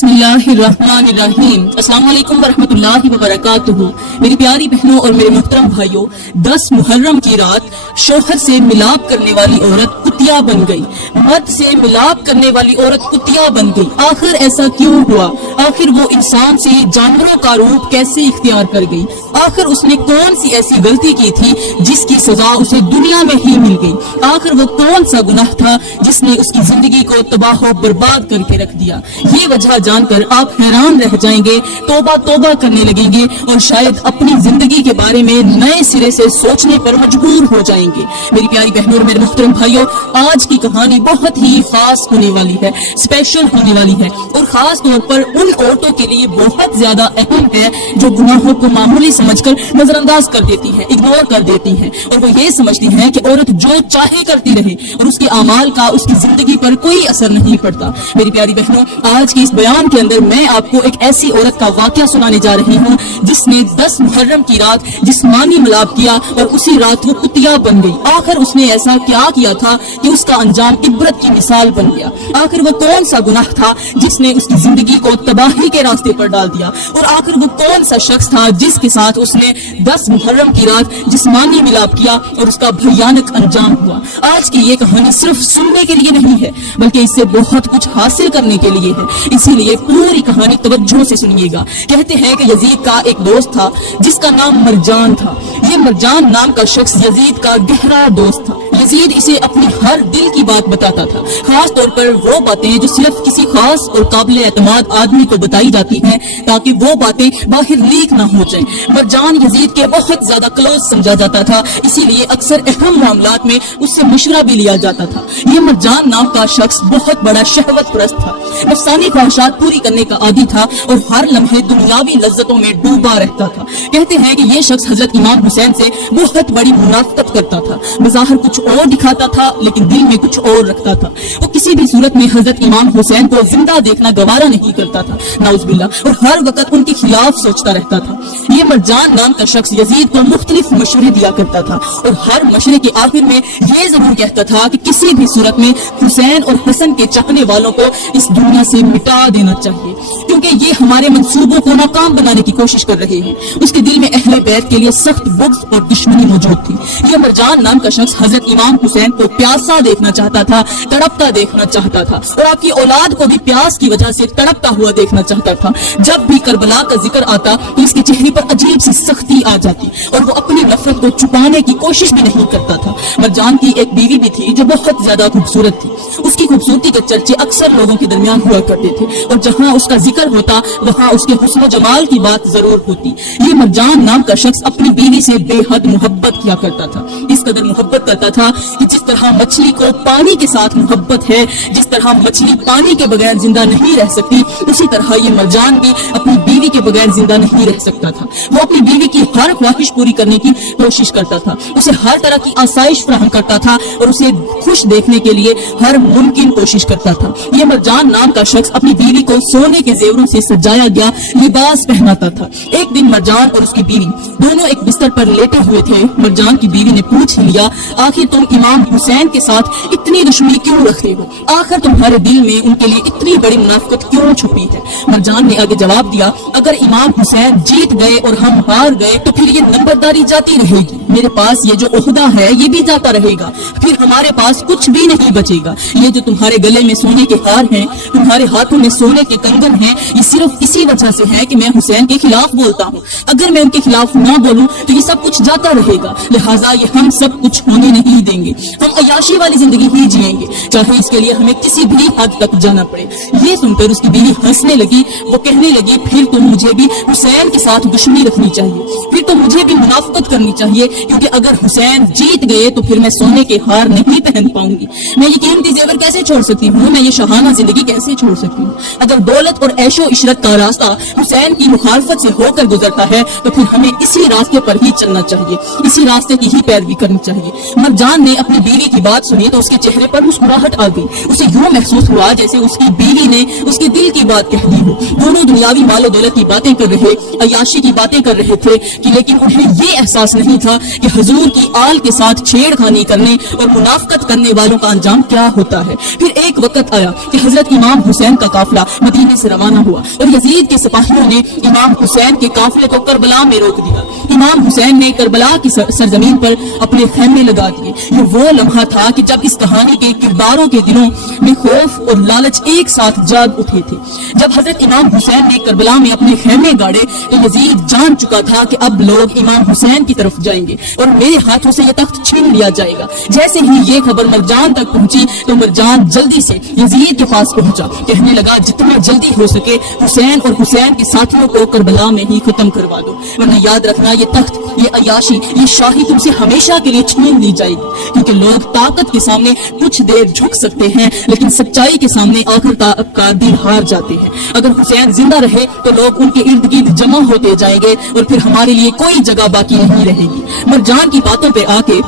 بسم اللہ الرحمن الرحیم۔ السلام علیکم ورحمۃ اللہ وبرکاتہ۔ میری پیاری بہنوں اور میرے محترم بھائیوں، 10 محرم کی رات شوہر سے ملاپ کرنے والی عورت کتیا بن گئی، مرد سے ملاپ کرنے والی عورت کتیا بن گئی۔ آخر ایسا کیوں ہوا؟ آخر وہ انسان سے جانوروں کا روپ کیسے اختیار کر گئی؟ آخر اس نے کون سی ایسی غلطی کی تھی جس کی سزا اسے دنیا میں ہی مل گئی؟ آخر وہ کون سا گناہ تھا جس نے اس کی زندگی کو تباہ و برباد کر کے رکھ دیا؟ یہ وجہ جان کر آپ حیران رہ جائیں گے، توبہ توبہ کرنے لگیں گے اور شاید اپنی زندگی کے بارے میں نئے سرے سے سوچنے پر مجبور ہو جائیں گے۔ میری پیاری بہنوں اور میرے محترم بھائیوں، آج کی کہانی بہت ہی خاص ہونے والی ہے، اسپیشل ہونے والی ہے، اور خاص طور پر ان عورتوں کے لیے بہت زیادہ اہم ہے جو گناہوں کو معمولی سمجھ کر نظر انداز کر دیتی ہے، اگنور کر دیتی ہے، اور وہ یہ سمجھتی ہے کہ عورت جو چاہے کرتی رہے اور اس کے اعمال کا اس کی زندگی پر کوئی اثر نہیں پڑتا۔ میری پیاری بہنوں، آج کی اس بیان کے اندر میں آپ کو ایک ایسی عورت کا واقعہ سنانے جا رہی ہوں جس نے 10 محرم کی رات جسمانی ملاپ کیا اور اسی رات وہ کتیا بن گئی۔ آخر اس نے ایسا کیا کیا تھا کہ اس کا انجام عبرت کی مثال بن گیا؟ آخر وہ کون سا گناہ تھا جس نے اس کی زندگی کو تباہی کے راستے پر ڈال دیا؟ اور آخر وہ کون سا شخص تھا جس کے ساتھ اس نے 10 محرم کی رات جسمانی ملاپ کیا اور اس کا بھیانک انجام ہوا؟ آج کی یہ کہانی صرف سننے کے لیے نہیں ہے بلکہ اس سے بہت کچھ حاصل کرنے کے لیے ہے، اسی لیے پوری کہانی توجہ سے سنیے گا۔ کہتے ہیں کہ یزید کا ایک دوست تھا جس کا نام مرجان تھا۔ یہ مرجان نام کا شخص یزید کا گہرا دوست تھا۔ یزید اسے اپنی ہر دل کی بات بتاتا تھا، خاص طور پر وہ باتیں جو صرف کسی خاص اور قابل اعتماد آدمی کو بتائی جاتی ہیں تاکہ وہ باتیں باہر لیک نہ ہو جائیں۔ مرجان یزید کے بہت زیادہ کلوز سمجھا جاتا تھا، اسی لیے اکثر اہم معاملات میں اس سے مشورہ بھی لیا جاتا تھا۔ یہ مرجان نام کا شخص بہت بڑا شہوت پرست تھا، نفسانی خواہشات پوری کرنے کا عادی تھا اور ہر لمحے دنیاوی لذتوں میں ڈوبا رہتا تھا۔ کہتے ہیں کہ یہ شخص حضرت امام حسین سے بہت بڑی منافقت کرتا تھا، بظاہر کچھ اور دکھاتا تھا لیکن دل میں کچھ اور رکھتا تھا۔ وہ کسی بھی صورت میں حضرت امام حسین کو زندہ دیکھنا گوارا نہیں کرتا تھا، نعوذ باللہ، اور ہر وقت ان کے خلاف سوچتا رہتا تھا۔ یہ مرجان نام کا شخص یزید کو مختلف مشورے دیا کرتا تھا اور ہر مشورے کے آخر میں یہ ضرور کہتا تھا کہ کسی بھی صورت میں حسین اور حسن کے چاہنے والوں کو اس دنیا سے مٹا دینا چاہیے، کیونکہ یہ ہمارے منصوبوں کو ناکام بنانے کی کوشش کر رہے ہیں۔ اس کے دل میں اہل بیت کے لیے سخت بغض اور دشمنی موجود تھی۔ یہ مرجان نام کا شخص حضرت امام حسین کو پیاسا دیکھنا چاہتا تھا، تڑپتا دیکھنا چاہتا تھا، اور آپ کی اولاد کو بھی پیاس کی وجہ سے تڑپتا ہوا دیکھنا چاہتا تھا۔ جب بھی کربلا کا ذکر آتا تو اس کے چہرے پر عجیب سی سختی آ جاتی اور وہ اپنی نفرت کو چھپانے کی کوشش بھی نہیں کرتا تھا۔ مرجان کی ایک بیوی بھی تھی جو بہت زیادہ خوبصورت تھی۔ اس کی خوبصورتی کے چرچے اکثر لوگوں کے درمیان ہوا کرتے تھے اور جہاں اس کا ذکر ہوتا وہاں اس کے حسن و جمال کی بات ضرور ہوتی۔ یہ مرجان نام کا شخص اپنی بیوی سے بے حد محبت کیا کرتا تھا، اس قدر محبت کرتا تھا کہ جس طرح مچھلی کو پانی کے ساتھ محبت ہے، جس طرح مچھلی پانی کے بغیر زندہ نہیں رہ سکتی، اسی طرح یہ مرجان بھی اپنی بیوی کے بغیر زندہ نہیں رہ سکتا تھا۔ وہ اپنی بیوی کی ہر خواہش پوری کرنے کی کوشش کرتا تھا، اسے ہر طرح کی آسائش فراہم کرتا تھا اور اسے خوش دیکھنے کے لیے ہر ممکن کوشش کرتا تھا۔ یہ مرجان نام کا شخص اپنی بیوی کو سونے کے زیوروں سے سجایا گیا لباس پہناتا تھا۔ ایک دن مرجان اور اس کی بیوی دونوں ایک بستر پر لیٹے ہوئے تھے۔ مرجان کی بیوی نے پوچھ لیا، آخر تم امام حسین کے ساتھ اتنی دشمنی کیوں رکھتے ہو؟ آخر تمہارے دل میں ان کے لیے اتنی بڑی منافقت کیوں چھپی ہے؟ مرجان نے آگے جواب دیا، اگر امام حسین جیت گئے اور ہم ہار گئے تو پھر یہ نمبرداری جاتی رہے گی، میرے پاس یہ جو عہدہ ہے یہ بھی جاتا رہے گا، پھر ہمارے پاس کچھ بھی نہیں بچے گا۔ یہ جو تمہارے گلے میں سونے کے ہار ہیں، تمہارے ہاتھوں میں سونے کے کنگن ہیں، یہ صرف اسی وجہ سے ہے کہ میں حسین کے خلاف بولتا ہوں۔ اگر میں ان کے خلاف نہ بولوں تو یہ سب کچھ جاتا رہے گا، لہٰذا یہ ہم سب کچھ ہونے نہیں دیں گے، ہم عیاشی والی زندگی ہی جئیں گے، چاہے اس کے لیے ہمیں کسی بھی حد تک جانا پڑے۔ یہ سن کر اس کی بیوی ہنسنے لگی، وہ کہنے لگی، پھر تو مجھے بھی حسین کے ساتھ دشمنی رکھنی چاہیے، پھر تو مجھے بھی منافقت کرنی چاہیے، کیونکہ اگر حسین جیت گئے تو پھر میں سونے کے ہار نہیں پہن پاؤں گی، میں یہ قیمتی زیور کیسے چھوڑ سکتی ہوں، میں یہ شاہانہ زندگی کیسے چھوڑ سکتی ہوں؟ اگر دولت اور عیش و عشرت کا راستہ حسین کی مخالفت سے ہو کر گزرتا ہے تو پھر ہمیں اسی راستے پر ہی چلنا چاہیے، اسی راستے کی ہی پیروی کرنی چاہیے۔ مرجان نے اپنی بیوی کی بات سنی تو اس کے چہرے پر مسکراہٹ آ گئی، اسے یوں محسوس ہوا جیسے اس کی بیوی نے اس کے دل کی بات کہہ دی ہو۔ دونوں دنیاوی مال و دولت کی باتیں کر رہے، عیاشی کی باتیں کر رہے تھے کہ لیکن انہیں یہ احساس نہیں تھا کہ حضور کی آل کے ساتھ چھیڑخانی کرنے اور منافقت کرنے والوں کا انجام کیا ہوتا ہے۔ پھر ایک وقت آیا کہ حضرت امام حسین کا قافلہ مدینے سے روانہ ہوا اور یزید کے سپاہیوں نے امام حسین کے قافلے کو کربلا میں روک دیا۔ امام حسین نے کربلا کی سرزمین پر اپنے خیمے لگا دیے۔ یہ وہ لمحہ تھا کہ جب اس کہانی کے کرداروں کے دلوں میں خوف اور لالچ ایک ساتھ جاگ اٹھے تھے۔ جب حضرت امام حسین نے کربلا میں اپنے خیمے گاڑے تو یزید جان چکا تھا کہ اب لوگ امام حسین کی طرف جائیں گے اور میرے ہاتھوں سے یہ تخت چھین لیا جائے گا۔ جیسے ہی یہ خبر مرجان تک پہنچی تو مرجان جلدی سے یزید کے پاس پہنچا، کہنے لگا جتنا جلدی ہو سکے حسین اور حسین کے ساتھیوں کو کربلا میں ہی ختم کروا دو، ورنہ یاد رکھنا یہ تخت، یہ عیاشی، یہ شاہی تم سے ہمیشہ کے لیے چھین لی جائے گی۔ کیونکہ لوگ طاقت کے سامنے کچھ دیر جھک سکتے ہیں لیکن سچائی کے سامنے آخر کار دل ہار جاتے ہیں۔ اگر حسین زندہ رہے تو لوگ ان کے ارد گرد جمع ہوتے جائیں گے اور پھر ہمارے لیے کوئی جگہ باقی نہیں رہے گی۔ مرجان کی باتوں پہ آ کے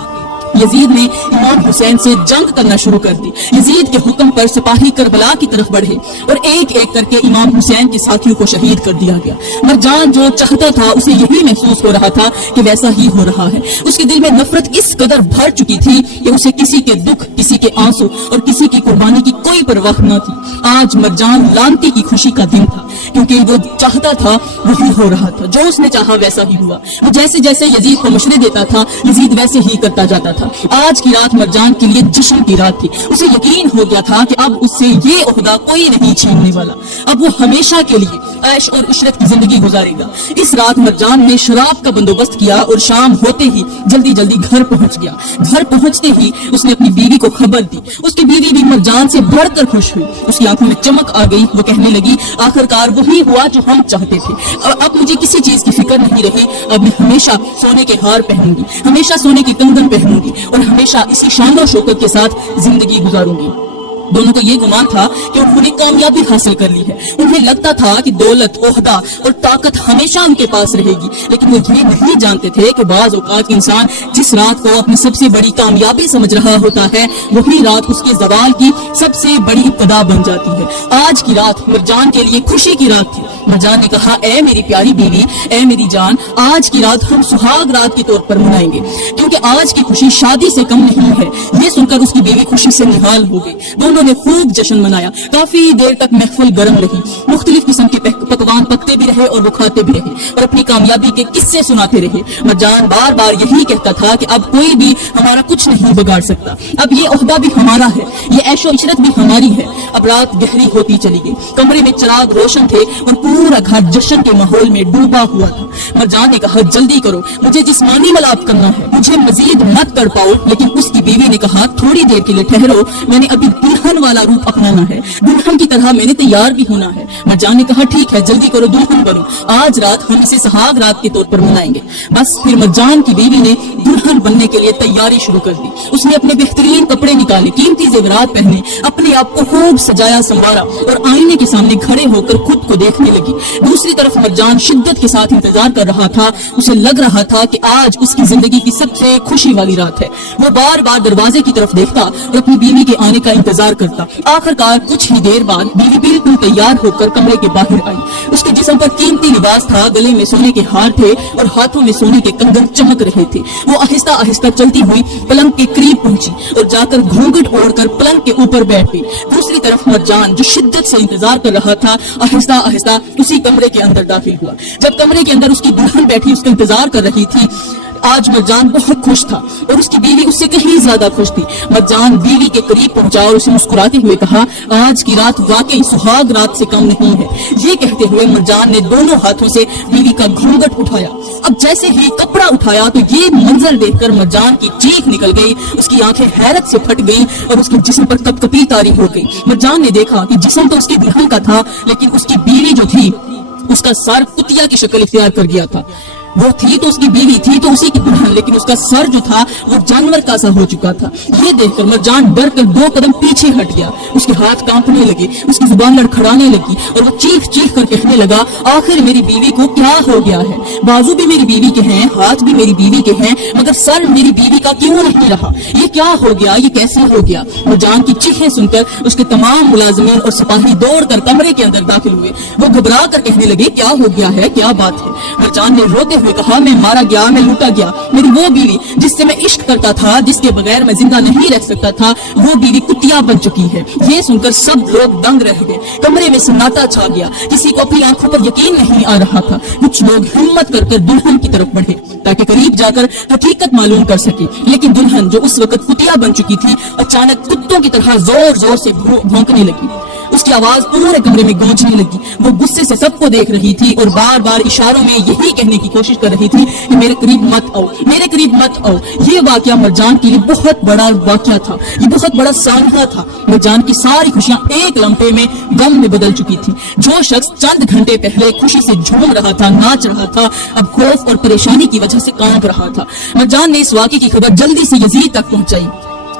یزید نے امام حسین سے جنگ کرنا شروع کر دی۔ یزید کے حکم پر سپاہی کربلا کی طرف بڑھے اور ایک ایک کر کے امام حسین کے ساتھیوں کو شہید کر دیا گیا۔ مرجان جو چاہتا تھا اسے یہی محسوس ہو رہا تھا کہ ویسا ہی ہو رہا ہے۔ اس کے دل میں نفرت اس قدر بھر چکی تھی کہ اسے کسی کے دکھ، کسی کے آنسو اور کسی کی قربانی کی کوئی پرواہ نہ تھی۔ آج مرجان لانتی کی خوشی کا دن تھا کیونکہ وہ چاہتا تھا وہی ہو رہا تھا، جو اس نے چاہا ویسا ہی ہوا۔ وہ جیسے جیسے یزید کو مشورے دیتا تھا یزید ویسے ہی کرتا جاتا تھا۔ آج کی رات مرجان کے لیے جشن کی رات تھی۔ اسے یقین ہو گیا تھا کہ اب اس سے یہ عہدہ کوئی نہیں چھیننے والا، اب وہ ہمیشہ کے لیے عیش اور عشرت کی زندگی گزارے گا۔ اس رات مرجان نے شراب کا بندوبست کیا اور شام ہوتے ہی جلدی جلدی گھر پہنچ گیا۔ گھر پہنچتے ہی اس نے اپنی بیوی کو خبر دی۔ اس کی بیوی بھی مرجان سے بڑھ کر خوش ہوئی، اس کی آنکھوں میں چمک آ گئی۔ وہ کہنے لگی آخرکار وہی ہوا جو ہم چاہتے تھے، اب مجھے کسی چیز کی فکر نہیں رہی۔ اب میں ہمیشہ سونے کے ہار پہنوں گی، ہمیشہ سونے کی کنگن پہنوں گی اور ہمیشہ اسی شان و شوکت کے ساتھ زندگی گزاروں گی۔ دونوں کو یہ گمان تھا کہ انہوں نے کامیابی حاصل کر لی ہے۔ انہیں لگتا تھا کہ دولت، عہدہ اور طاقت ہمیشہ ان کے پاس رہے گی، لیکن وہ یہ نہیں جانتے تھے کہ بعض اوقات انسان جس رات کو اپنی سب سے بڑی کامیابی سمجھ رہا ہوتا ہے وہی رات اس کے زوال کی سب سے بڑی ابتدا بن جاتی ہے۔ آج کی رات مرجان کے لیے خوشی کی رات تھی۔ مرجان نے کہا اے میری پیاری بیوی، اے میری جان، آج کی رات ہم سہاگ رات کے طور پر منائیں گے کیونکہ آج کی خوشی شادی سے کم نہیں ہے۔ یہ سن کر اس کی بیوی خوشی سے نہال ہو گئی۔ دونوں نے خوب جشن منایا، کافی دیر تک محفل گرم رہی، مختلف قسم کے پکوان پکتے بھی رہے اور وہ کھاتے بھی رہے اور اپنی کامیابی کے قصے سناتے رہے۔ مرجان بار بار یہی کہتا تھا کہ اب کوئی بھی ہمارا کچھ نہیں بگاڑ سکتا، اب یہ عہدہ بھی ہمارا ہے، یہ عیش و عشرت بھی ہماری ہے۔ اب رات گہری ہوتی چلی گئی، کمرے میں چراغ روشن تھے اور پورا گھر جشن کے ماحول میں ڈوبا ہوا تھا۔ مرجان نے کہا جلدی کرو، مجھے جسمانی ملاپ کرنا ہے، مجھے مزید مت کر پاؤ۔ لیکن اس کی بیوی نے کہا تھوڑی دیر کے لیے ٹھہرو، میں نے ابھی دلہن والا روپ اپنانا ہے، دلہن کی طرح میں نے تیار بھی ہونا ہے۔ مرجان نے کہا ٹھیک ہے جلدی کرو، دلہن بنو، آج رات ہم اسے سہاگ رات کے طور پر منائیں گے۔ بس پھر مرجان کی بیوی نے دلہن بننے کے لیے تیاری شروع کر دی۔ اس نے اپنے بہترین کپڑے نکالے، قیمتی زیورات پہنے، اپنے آپ کو خوب سجایا سنوارا اور آئینے کے سامنے کھڑے ہو کر خود کو دیکھنے لگی۔ دوسری طرف مرجان شدت کے ساتھ انتظار کر رہا تھا، اسے لگ رہا تھا کہ آج اس کی زندگی کی سب سے خوشی والی رات ہے۔ وہ بار بار دروازے کی طرف دیکھتا اور اپنی بیوی کے آنے کا انتظار کرتا۔ آخرکار کچھ ہی دیر بعد بیوی بالکل تیار ہو کر کمرے کے باہر آئی۔ اس کے جسم پر قیمتی لباس تھا، گلے میں سونے کے ہار تھے اور ہاتھوں میں سونے کے کنگن چمک رہے تھے۔ وہ آہستہ آہستہ چلتی ہوئی پلنگ کے قریب پہنچی اور جا کر گھونگھٹ اوڑھ کر پلنگ کے اوپر بیٹھ گئی۔ دوسری طرف مرجان جو شدت سے انتظار کر رہا تھا آہستہ آہستہ اسی کمرے کے اندر داخل ہوا۔ جب کمرے کے اندر اس کی دلہن بیٹھی اس کا انتظار کر رہی تھی، آج مرجان بہت خوش تھا اور اس کی بیوی اس سے کہیں زیادہ خوش تھی۔ مرجان بیوی کے قریب پہنچا اور اسے مسکراتے ہوئے کہا آج کی رات واقعی سہاگ رات سے کم نہیں ہے۔ یہ کہتے ہوئے مرجان نے دونوں ہاتھوں سے بیوی کا گھونگھٹ اٹھایا۔ اب جیسے ہی کپڑا اٹھایا تو یہ منظر دیکھ کر مرجان کی چیخ نکل گئی، اس کی آنکھیں حیرت سے پھٹ گئیں اور اس کے جسم پر کپکپی طاری ہو گئی۔ مرجان نے دیکھا کہ جسم تو اس کی دلہن کا تھا لیکن اس کی بیوی جو تھی اس کا سر کتیا کی شکل اختیار کر گیا تھا۔ وہ تھی تو اس کی بیوی تھی تو اسی کی دلہن، لیکن اس کا سر جو تھا وہ جانور کا سا ہو چکا تھا۔ یہ دیکھ کر مرجان ڈر کر 2 قدم پیچھے ہٹ گیا، اس کے ہاتھ کانپنے لگے، اس کی زبان لڑکھڑانے لگی اور وہ چیخ چیخ کر کہنے لگا آخر میری بیوی کو کیا ہو گیا ہے؟ بازو بھی میری بیوی کے ہیں، ہاتھ بھی میری بیوی کے ہیں، مگر سر میری بیوی کا کیوں نہیں رہا؟ یہ کیا ہو گیا؟ یہ کیسے ہو گیا؟ مرجان کی چیخیں سن کر اس کے تمام ملازمین اور سپاہی دوڑ کر کمرے کے اندر داخل ہوئے۔ وہ گھبرا کر کہنے لگے کیا ہو گیا ہے، کیا بات ہے؟ مرجان نے روتے ہوئے کہا میں مارا گیا، میں لوٹا گیا، میری وہ بیوی جس سے میں عشق کرتا تھا، جس کے بغیر میں زندہ نہیں رہ سکتا تھا، وہ بیوی کتیا بن چکی ہے۔ یہ سن کر سب لوگ دنگ رہ گئے، کمرے میں سناٹا چھا گیا، کسی کو اپنی آنکھوں پر یقین نہیں آ رہا تھا۔ کچھ لوگ ہمت کر دلہن کی طرف بڑھے تاکہ قریب جا کر حقیقت معلوم کر سکے، لیکن دلہن جو اس وقت کتیا بن چکی تھی اچانک کتوں کی طرح زور زور سے بھونکنے لگی۔ اس کی آواز پورے کمرے میں گونجنے لگی۔ وہ غصے سے سب کو دیکھ رہی تھی اور بار بار اشاروں میں یہی کہنے کی کوشش کر رہی تھی کہ میرے قریب مت آؤ، میرے قریب مت آؤ۔ یہ واقعہ مرجان کے لیے بہت بڑا واقعہ تھا، یہ بہت بڑا سانحہ تھا۔ مرجان کی ساری خوشیاں ایک لمحے میں غم میں بدل چکی تھی۔ جو شخص چند گھنٹے پہلے خوشی سے جھوم رہا تھا، ناچ رہا تھا، اب خوف اور پریشانی کی وجہ سے کانپ رہا تھا۔ مرجان نے اس واقعے کی خبر جلدی سے یزید تک پہنچائی۔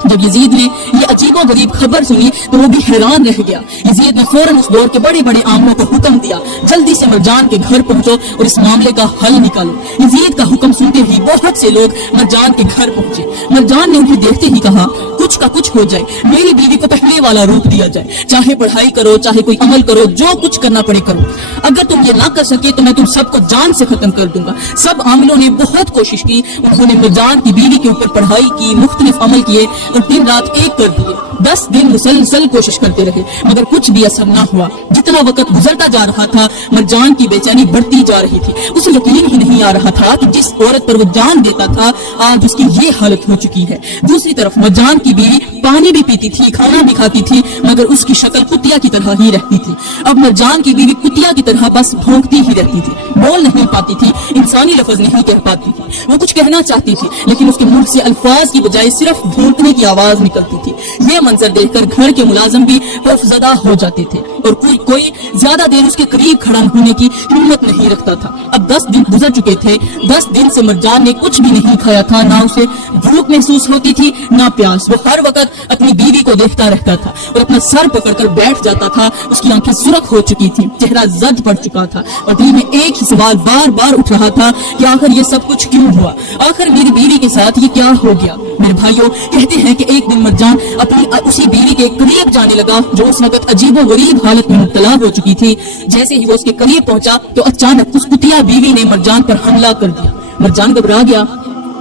جب یزید نے یہ عجیب و غریب خبر سنی تو وہ بھی حیران رہ گیا۔ یزید نے فوراً اس دور کے بڑے بڑے عاملوں کو حکم دیا، جلدی سے مرجان کے گھر پہنچو اور اس معاملے کا حل نکالو۔ یزید کا حکم سنتے ہی بہت سے لوگ مرجان کے گھر پہنچے۔ مرجان نے انہیں دیکھتے ہی کہا کچھ کا کچھ ہو جائے، میری بیوی کو پہلے والا روپ دیا جائے، چاہے پڑھائی کرو، چاہے کوئی عمل کرو، جو کچھ کرنا پڑے کرو، اگر تم یہ نہ کر سکے تو میں تم سب کو جان سے ختم کر دوں گا۔ سب عاملوں نے بہت کوشش کی، انہوں نے مرجان کی بیوی کے اوپر پڑھائی کی، مختلف عمل کیے اور دن رات ایک کر دیے۔ 10 دن مسلسل کوشش کرتے رہے مگر کچھ بھی اثر نہ ہوا۔ جتنا وقت گزرتا جا رہا تھا مرجان کی بے چینی بڑھتی جا رہی تھی۔ اسے یقین ہی نہیں آ رہا تھا کہ جس عورت پر وہ جان دیتا تھا آج اس کی یہ حالت ہو چکی ہے۔ دوسری طرف مرجان کی بیوی پانی بھی پیتی تھی، کھانا بھی کھاتی تھی، مگر اس کی شکل کتیا کی طرح ہی رہتی تھی۔ اب مرجان کی بیوی کتیا کی طرح بس بھونکتی ہی رہتی تھی، بول نہیں پاتی تھی، انسانی لفظ نہیں کہہ پاتی تھی۔ وہ کچھ کہنا چاہتی تھی لیکن اس کے منہ سے الفاظ کی بجائے صرف بھونکنے کی آواز نکلتی تھی۔ یہ منظر دیکھ کر گھر کے ملازم بھی خوفزدہ ہو جاتے تھے اور کوئی زیادہ دیر اس کے قریب کھڑا ہونے کی ہمت نہیں رکھتا تھا۔ اب 10 دن گزر چکے تھے۔ 10 دن سے مرجان نے کچھ بھی نہیں کھایا تھا، نہ اسے بھوک محسوس ہوتی تھی نہ پیاس۔ وہ ہر وقت اپنی بیوی کو دیکھتا رہتا تھا اور اپنا سر پکڑ کر بیٹھ جاتا تھا۔ اس کی آنکھیں سرخ ہو چکی تھی، چہرہ زرد پڑ چکا تھا اور دل میں ایک ہی سوال بار بار اٹھ رہا تھا کہ آخر یہ سب کچھ کیوں ہوا، آخر میری بیوی کے ساتھ یہ کیا ہو گیا۔ میرے بھائیوں، کہتے ہیں کہ ایک دن مرجان اپنی اسی بیوی کے قریب جانے لگا جو اس وقت عجیب و غریب حالت میں مبتلا ہو چکی تھی۔ جیسے ہی وہ اس کے قریب پہنچا تو اچانک اس کتیا بیوی نے مرجان پر حملہ کر دیا۔ مرجان گھبرا گیا،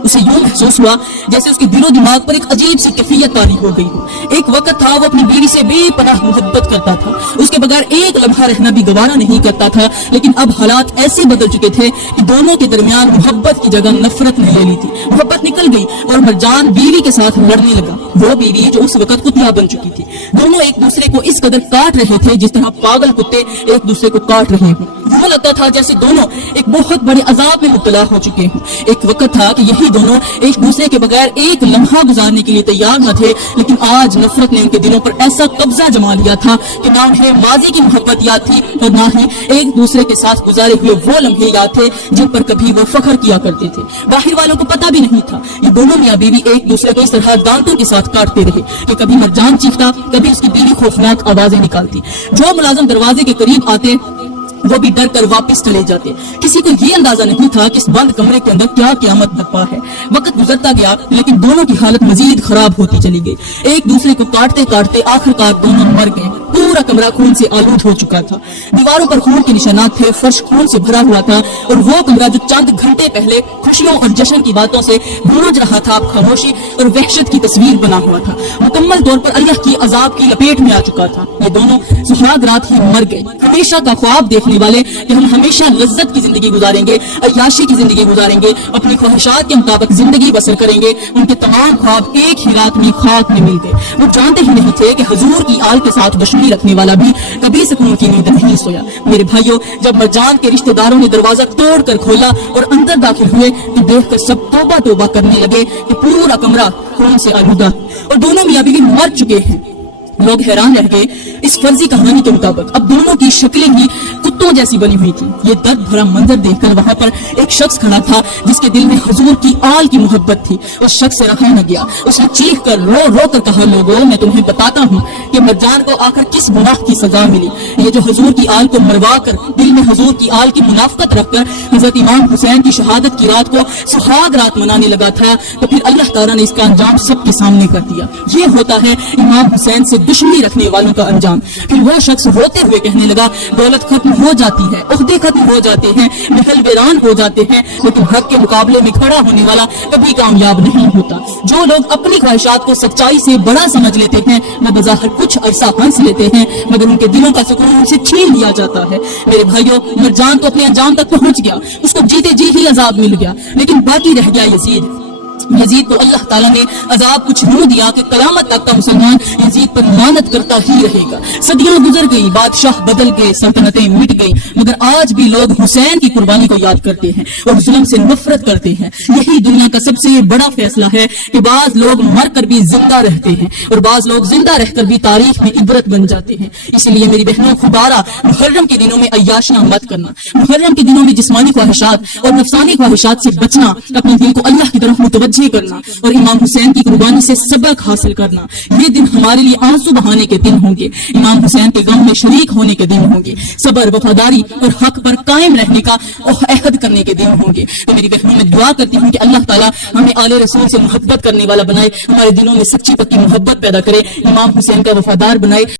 اسے یوں محسوس ہوا جیسے اس کے دل و دماغ پر ایک عجیب سی کیفیت طاری ہو گئی ہو۔ ایک وقت تھا وہ اپنی بیوی سے بے پناہ محبت کرتا تھا، اس کے بغیر ایک لمحہ رہنا بھی گوارا نہیں کرتا تھا، لیکن اب حالات ایسے بدل چکے تھے کہ دونوں کے درمیان محبت کی جگہ نفرت نے لے لی تھی۔ محبت نکل گئی اور مرجان بیوی کے ساتھ لڑنے لگا، وہ بیوی جو اس وقت کتیا بن چکی تھی۔ دونوں ایک دوسرے کو اس قدر کاٹ رہے تھے جس طرح پاگل کتے ایک دوسرے کو کاٹ رہے ہوں۔ وہ لگتا تھا جیسے دونوں ایک بہت بڑے عذاب میں مبتلا ہو چکے ہوں۔ ایک وقت تھا کہ یہی دونوں ایک دوسرے کے بغیر ایک لمحہ گزارنے کے لیے تیار نہ تھے، لیکن آج نفرت نے ان کے دلوں پر ایسا قبضہ جما لیا تھا کہ نہ انہیں ماضی کی محبت یاد تھی اور نہ ہی ایک دوسرے کے ساتھ گزارے ہوئے وہ لمحے یاد تھے جن پر کبھی وہ فخر کیا کرتے تھے۔ باہر والوں کو پتہ بھی نہیں تھا، یہ دونوں میاں بیوی ایک دوسرے کو اس طرح دانتوں کے ساتھ کاٹتے رہے کہ کبھی مرجان چیختا، کبھی اس کی بیوی خوفناک آوازیں نکالتی۔ جو ملازم دروازے کے قریب آتے وہ بھی ڈر کر واپس چلے جاتے۔ کسی کو یہ اندازہ نہیں تھا کہ اس بند کمرے کے اندر کیا قیامت برپا ہے۔ وقت گزرتا گیا لیکن دونوں کی حالت مزید خراب ہوتی چلی گئی۔ ایک دوسرے کو کاٹتے کاٹتے آخرکار دونوں مر گئے۔ پورا کمرہ خون سے آلود ہو چکا تھا، دیواروں پر خون کے نشانات تھے، فرش خون سے بھرا ہوا تھا اور وہ کمرہ جو چند گھنٹے پہلے خوشیوں اور جشن کی باتوں سے گونج رہا تھا اب خاموشی اور وحشت کی تصویر بنا ہوا تھا، مکمل طور پر اللہ کی عذاب کی لپیٹ میں آ چکا تھا۔ یہ دونوں سہاگ رات ہی مر گئے۔ ہمیشہ کا خواب دیکھنے والے کہ ہم ہمیشہ لذت کی زندگی گزاریں گے، عیاشی کی زندگی گزاریں گے، اپنی خواہشات کے مطابق زندگی بسر کریں گے، ان کے تمام خواب ایک ہی رات میں خاک میں مل گئے۔ وہ جانتے ہی نہیں تھے کہ حضور کی آل کے ساتھ دشمنی رکھنے والا بھی کبھی سکون کی نیند نہیں سویا۔ میرے بھائیوں، جب مرجان کے رشتہ داروں نے دروازہ توڑ کر کھولا اور اندر داخل ہوئے تو دیکھ کر سب توبہ توبہ کرنے لگے کہ پورا کمرہ خون سے آلودہ اور دونوں میاں بیوی مر چکے ہیں۔ لوگ حیران رہ گئے۔ اس فرضی کہانی کے مطابق اب دونوں کی شکلیں ہی کتوں جیسی بنی ہوئی تھی۔ یہ درد بھرا منظر دیکھ کر وہاں پر ایک شخص کھڑا تھا جس کے دل میں حضور کی آل کی محبت تھی۔ اس شخص سے رہا نہ گیا، اس نے چیخ کر رو رو کر کہا، لوگوں میں تمہیں بتاتا ہوں کہ مرجان کو آخر کس گناہ کی سزا ملی۔ یہ جو حضور کی آل کو مروا کر دل میں حضور کی آل کی منافقت رکھ کر حضرت امام حسین کی شہادت کی رات کو سہاگ رات منانے لگا تھا، تو پھر اللہ تعالیٰ نے اس کا انجام سب کے سامنے کر دیا۔ یہ ہوتا ہے امام حسین سے دشمنی رکھنے والوں کا انجام۔ پھر وہ شخص روتے ہوئے کہنے لگا، دولت ختم ہو ہو جاتی ہے، عہدے ختم ہو جاتے ہیں، محل ویران ہو جاتے ہیں، لیکن حق کے مقابلے میں کھڑا ہونے والا کبھی کامیاب نہیں ہوتا۔ جو لوگ اپنی خواہشات کو سچائی سے بڑا سمجھ لیتے ہیں وہ بظاہر کچھ عرصہ ہنس لیتے ہیں، مگر ان کے دلوں کا سکون ان سے چھین لیا جاتا ہے۔ میرے بھائیوں، مرجان تو اپنے انجام تک پہنچ گیا، اس کو جیتے جی ہی عذاب مل گیا، لیکن باقی رہ گیا یزید۔ یزید کو اللہ تعالیٰ نے عذاب کچھ یوں دیا کہ قیامت تک کا مسلمان یزید پر لعنت کرتا ہی رہے گا۔ صدیاں گزر گئی، بادشاہ بدل گئے، سلطنتیں مٹ گئی، مگر آج بھی لوگ حسین کی قربانی کو یاد کرتے ہیں اور ظلم سے نفرت کرتے ہیں۔ یہی دنیا کا سب سے بڑا فیصلہ ہے کہ بعض لوگ مر کر بھی زندہ رہتے ہیں اور بعض لوگ زندہ رہ کر بھی تاریخ میں عبرت بن جاتے ہیں۔ اس لیے میری بہنوں، خبارہ محرم کے دنوں میں عیاشنا مت کرنا، محرم کے دنوں میں جسمانی خواہشات اور نفسانی خواہشات سے بچنا، اپنے دل کو اللہ کی طرف متوجہ کرنا اور امام حسین کی قربانی سے سبق حاصل کرنا۔ یہ دن ہمارے لیے آنسو بہانے کے دن ہوں گے، امام حسین کے غم میں شریک ہونے کے دن ہوں گے، صبر، وفاداری اور حق پر قائم رہنے کا عہد کرنے کے دن ہوں گے۔ تو میری بہنوں، میں دعا کرتی ہوں کہ اللہ تعالیٰ ہمیں آل رسول سے محبت کرنے والا بنائے، ہمارے دلوں میں سچی پکی محبت پیدا کرے، امام حسین کا وفادار بنائے۔